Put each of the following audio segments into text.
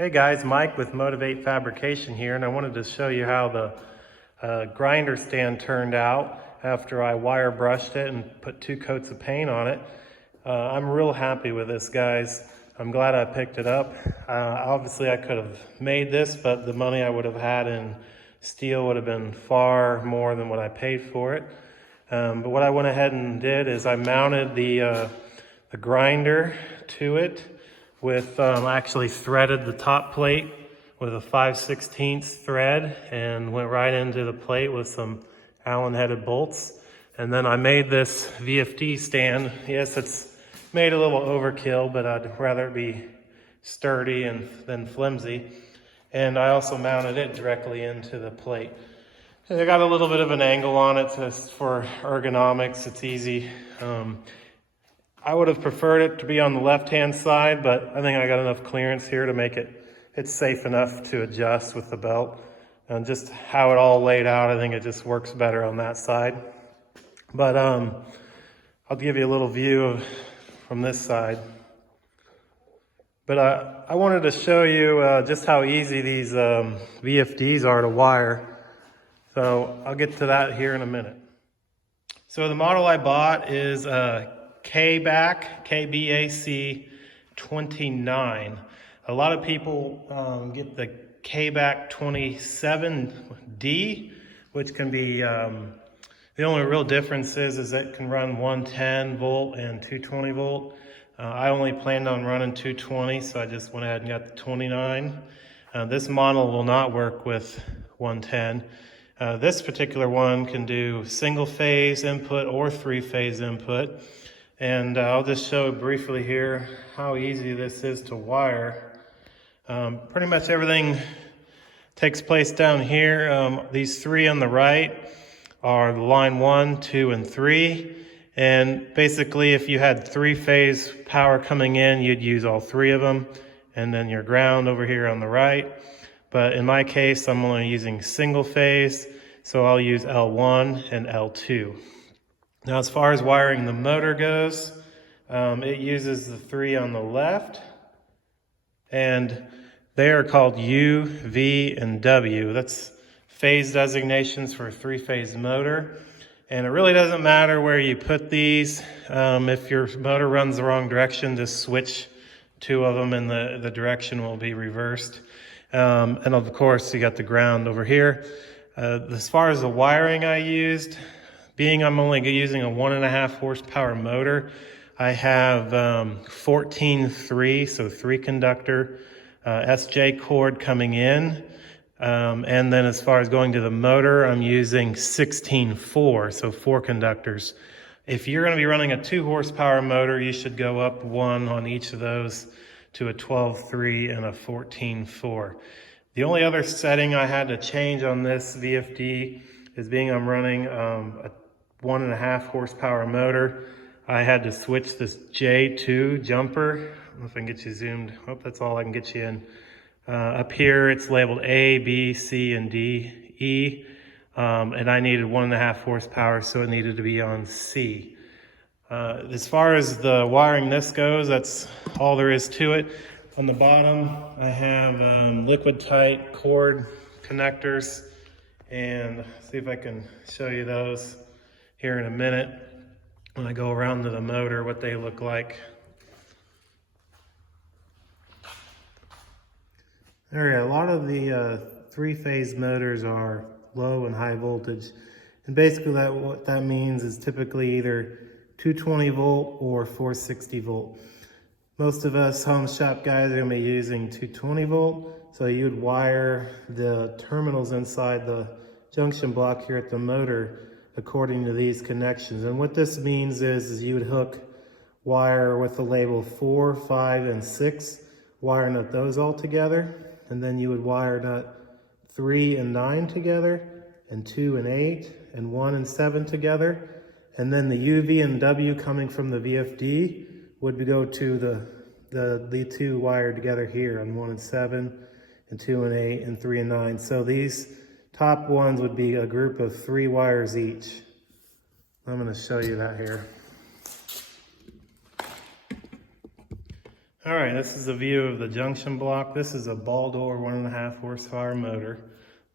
Hey guys, Mike with Motivate Fabrication here, and I wanted to show you how the grinder stand turned out after I wire brushed it and put 2 coats of paint on it. I'm real happy with this, guys. I'm glad I picked it up. Obviously I could have made this, but the money I would have had in steel would have been far more than what I paid for it. But what I went ahead and did is I mounted the grinder to it with actually threaded the top plate with a 5/16 thread and went right into the plate with some Allen headed bolts. And then I made this VFD stand. Yes, it's made a little overkill, but I'd rather it be sturdy than flimsy. And I also mounted it directly into the plate. And I got a little bit of an angle on it for ergonomics. It's easy. I would have preferred it to be on the left-hand side, but I think I got enough clearance here to make it's safe enough to adjust with the belt. And just how it all laid out, I think it just works better on that side. But I'll give you a little view from this side. But I wanted to show you just how easy these VFDs are to wire. So I'll get to that here in a minute. So the model I bought is KBAC, KBAC 29. A lot of people get the KBAC 27D, which can be, the only real difference is it can run 110 volt and 220 volt. I only planned on running 220, so I just went ahead and got the 29. This model will not work with 110. This particular one can do single phase input or 3-phase input. And I'll just show briefly here how easy this is to wire. Pretty much everything takes place down here. These 3 on the right are line 1, 2, and 3. And basically if you had 3-phase power coming in, you'd use all 3 of them. And then your ground over here on the right. But in my case, I'm only using single phase, so I'll use L1 and L2. Now, as far as wiring the motor goes, it uses the 3 on the left, and they are called U, V, and W. That's phase designations for a 3-phase motor. And it really doesn't matter where you put these. If your motor runs the wrong direction, just switch 2 of them and the direction will be reversed. And of course, you got the ground over here. As far as the wiring I used, being I'm only using a 1.5 horsepower motor, I have 14-3, so 3 conductor SJ cord coming in. And then as far as going to the motor, I'm using 16-4, so 4 conductors. If you're going to be running a 2 horsepower motor, you should go up 1 on each of those to a 12-3 and a 14-4. The only other setting I had to change on this VFD is being I'm running a 1.5 horsepower motor. I had to switch this J2 jumper. I don't know if I can get you zoomed. I hope that's all I can get you in. Up here it's labeled A, B, C, and D, E. And I needed 1.5 horsepower, so it needed to be on C. As far as the wiring this goes, that's all there is to it. On the bottom, I have liquid tight cord connectors, and see if I can show you those here in a minute when I go around to the motor, what they look like. A lot of the 3-phase motors are low and high voltage, and basically what that means is typically either 220 volt or 460 volt. Most of us home shop guys are going to be using 220 volt, so you would wire the terminals inside the junction block here at the motor according to these connections. And what this means is you would hook wire with the label 4, 5, and 6, wire nut those all together, and then you would wire nut 3 and 9 together, and 2 and 8, and 1 and 7 together. And then the U, V, and W coming from the VFD would go to the 2 wired together here on 1 and 7, and 2 and 8, and 3 and 9. So these top ones would be a group of 3 wires each. I'm going to show you that here. All right, this is a view of the junction block. This is a ball door 1.5 horsepower motor,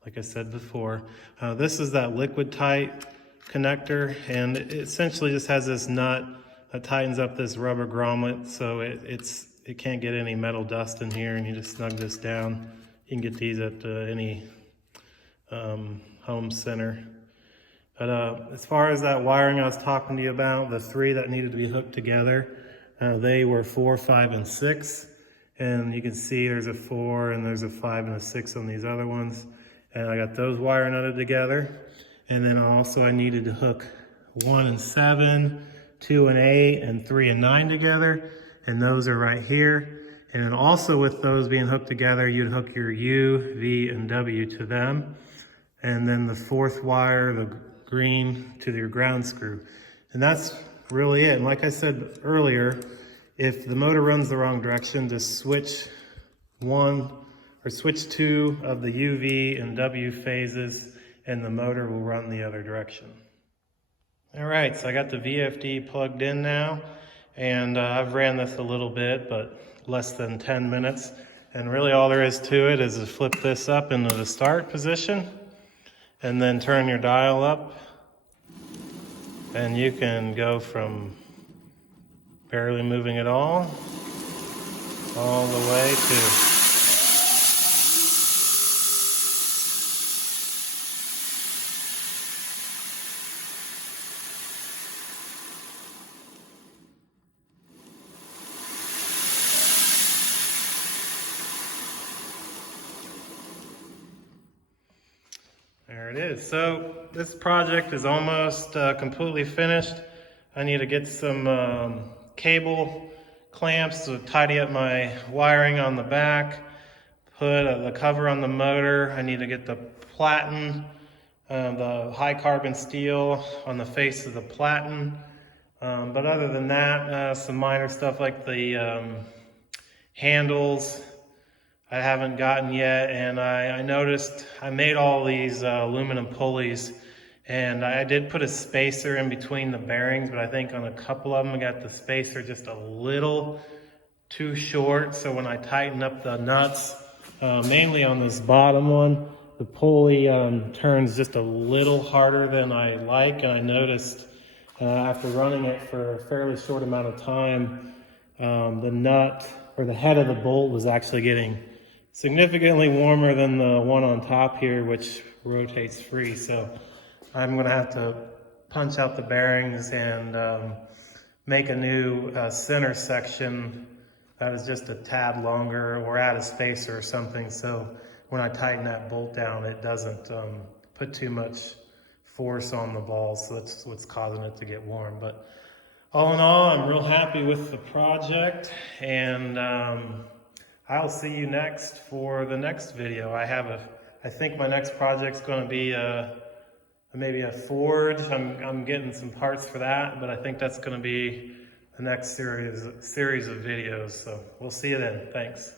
like I said before. This is that liquid tight connector, and it essentially just has this nut that tightens up this rubber grommet so it can't get any metal dust in here, and you just snug this down. You can get these at any home center. But as far as that wiring I was talking to you about, the 3 that needed to be hooked together, they were 4, 5, and 6. And you can see there's a 4 and there's a 5 and a 6 on these other ones. And I got those wire nutted together. And then also I needed to hook 1 and 7, 2 and 8, and 3 and 9 together. And those are right here. And then also with those being hooked together, you'd hook your U, V, and W to them. And then the 4th wire, the green, to your ground screw. And that's really it. And like I said earlier, if the motor runs the wrong direction, just switch 1 or switch 2 of the U, V, and W phases, and the motor will run the other direction. All right, so I got the VFD plugged in now, and I've ran this a little bit, but less than 10 minutes. And really all there is to it is to flip this up into the start position, and then turn your dial up, and you can go from barely moving at all the way to there it is. So this project is almost completely finished. I need to get some cable clamps to tidy up my wiring on the back, put the cover on the motor. I need to get the platen, the high carbon steel on the face of the platen. But other than that, some minor stuff like the handles I haven't gotten yet, and I noticed I made all these aluminum pulleys, and I did put a spacer in between the bearings, but I think on a couple of them I got the spacer just a little too short. So when I tighten up the nuts, mainly on this bottom one, the pulley turns just a little harder than I like, and I noticed after running it for a fairly short amount of time, the nut or the head of the bolt was actually getting significantly warmer than the one on top here, which rotates free. So I'm gonna have to punch out the bearings and make a new center section that is just a tad longer, or add a spacer or something, so when I tighten that bolt down, it doesn't put too much force on the balls. So that's what's causing it to get warm. But all in all, I'm real happy with the project, and I'll see you next for the next video. I think my next project's going to be maybe a forge. I'm getting some parts for that, but I think that's going to be the next series of videos. So we'll see you then. Thanks.